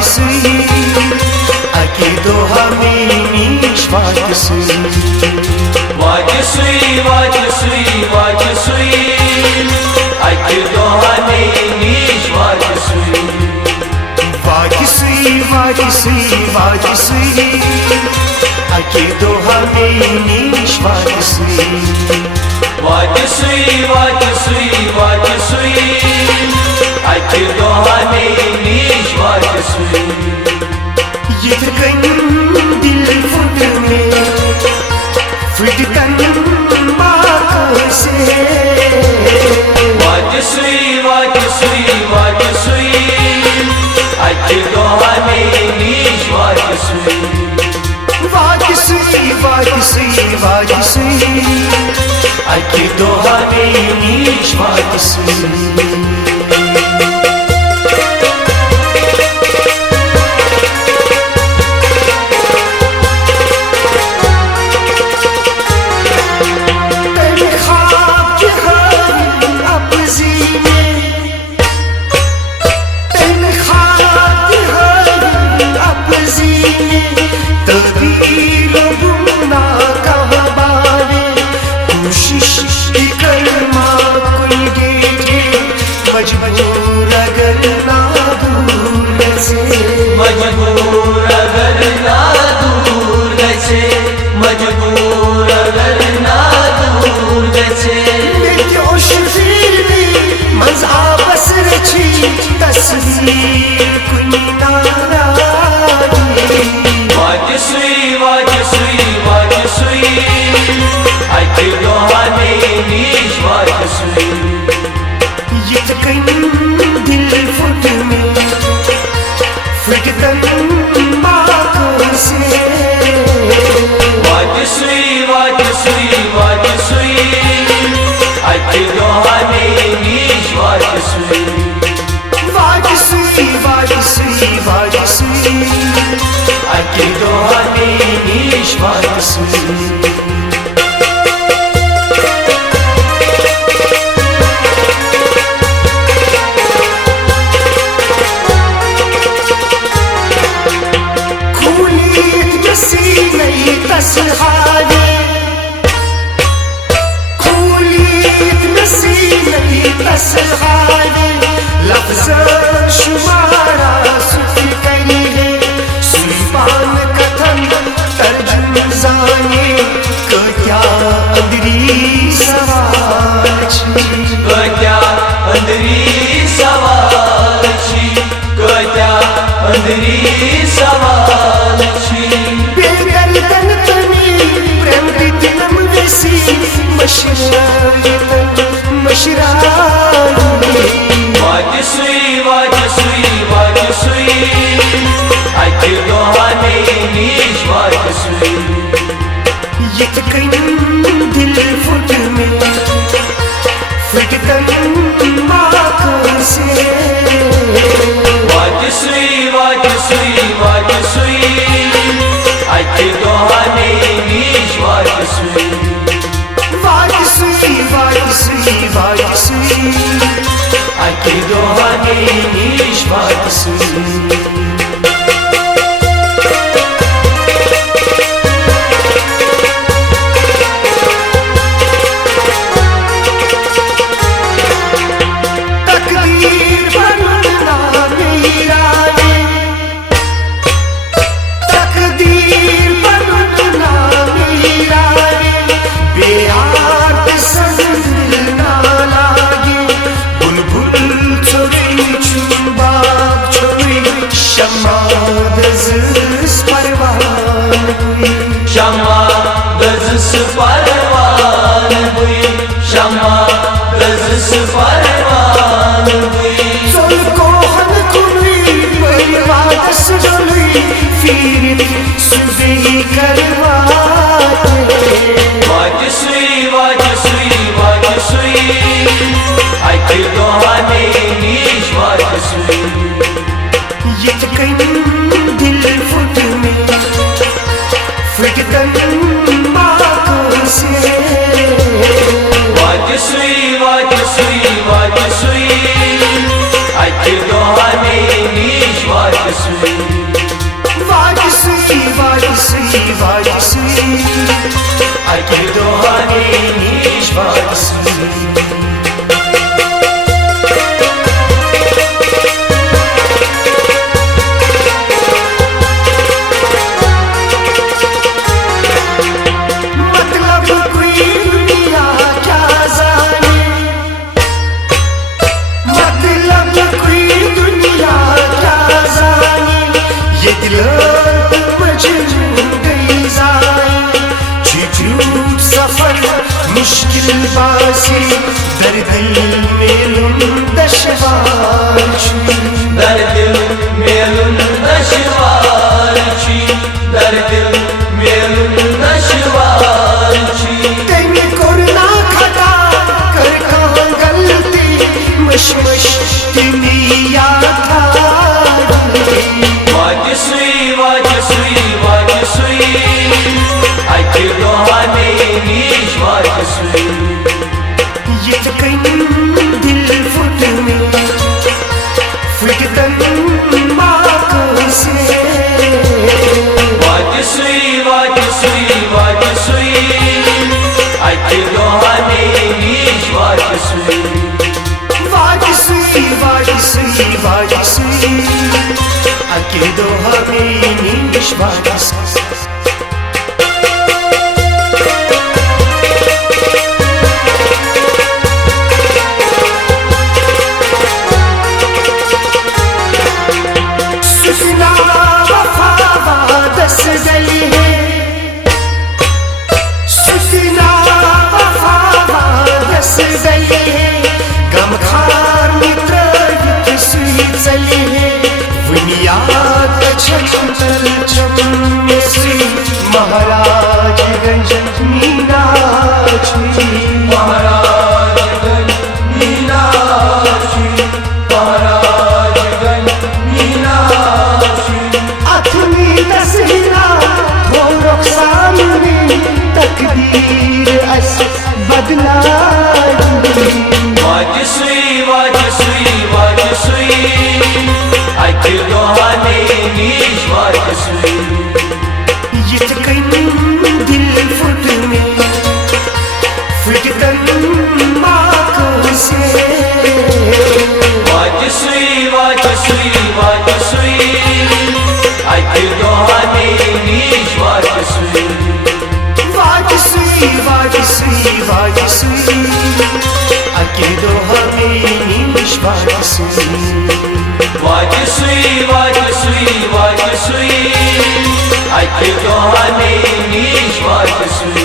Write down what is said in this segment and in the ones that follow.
वाकिसी अके दोहा मीश वाकिसी वाकिसी वाकिसी वाकिसी अके दोहा मीश वाकिसी वाकिसी वाकिसी वाकिसी अके दोहा मीश वाकिसी वाकिसी वाकिसी वाकिसी अके दोहा मीश वाकिसी यिथ कन दिल फुटने फुटकन बाकसे वाकिसी वाकिसी वाकिसी अके दोहा मीश वाकिसी वाकिसी वाकिसी वाकिसी अके दोहा मीश वाकिसी मजबूर अगर ना दूर से मजबूर अगर ना दूर से मजबूर अगर ना दूर से मेरे शिर में मजा बसर छी तस्वीर कुनी नारागी वाकिसी वाकिसी वाकिसी अके दोहा मीश वाकिसी यिथ कन दिल फुटने फुटकन बाकसे वाकिसी वाकिसी वाकिसी अके दोहा मीश वाकिसी वाकिसी वाकिसी वाकिसी अके दोहा मीश वाकिसी लफ्ज़ शुमारा सुखी करी है सुल्तान कथन तर्जुमाने को क्या अंदरी सवाल छी को क्या अंदरी सवाल छी को क्या अंदरी सवाल छी बेदर्दन तनी प्रेम दितम वैसी मशराई वाकिसी वाकिसी वाकिसी अके दोहा मीश वाकिसी यिथ कन दिल फुटने फुटकन बाकसे वाकिसी वाकिसी वाकिसी अके दोहा मीश वाकिसी वाकिसी वाकिसी वाकिसी अके दोहा मीश वाकिसी शमा दज़ परवान हुई शमा दज़ परवान हुई सोल को हन कुली परिवास जली फिर सुबह करवाते वाकिसी वाकिसी वाकिसी अके दोहा मीश वाकिसी यिथ कन दिल फुटने फुटकन बाकसे वाकिसी वाकिसी वाकिसी अके दोहा मीश वाकिसी vadisi Ake dohane niş vadisi मुश्किल बासी दर दिल मेलुन दशवार दर दिल मेलुन दशवार दर दिल मेलुन दशवार तेने कोरना खता कर कहाँ गलती मश तिनी याद था वाजसुई वाजसुई वाजसुई आके दोहाने नीश वाजसुई ये कहीं दिल फुट में फिटतन माँ से वाजसुई वाजसुई वाजसुई आके दोहाने नीश वाजसुई वाजसुई वाजसुई वाजसुई आके दोहाने नीश वाजसुई महाराजगंज मीनाक्षी महाराजगंज मीनाक्षी महाराजगंज मीनाक्षी अथमी तस्वीरा वो रुखसानी तकदीर अस बदलाई वाजसुई वाजसुई वाजसुई आके दोहाने नीश वाजसुई ये कहीं दिल फुट में फिटतन माँ से वाजसुई वाजसुई वाजसुई आके दोहाने नीश वाजसुई वाजसुई वाजसुई वाजसुई आके दोहाने नीश वाजसुई वाजसुई वाजसुई वाजसुई आके दोहाने नीश वाजसुई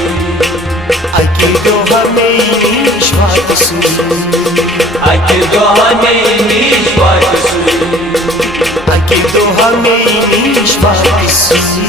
आके दोहाने नीश वाजसुई आके दोहाने नीश वाजसुई आके दोहाने नीश वाजसुई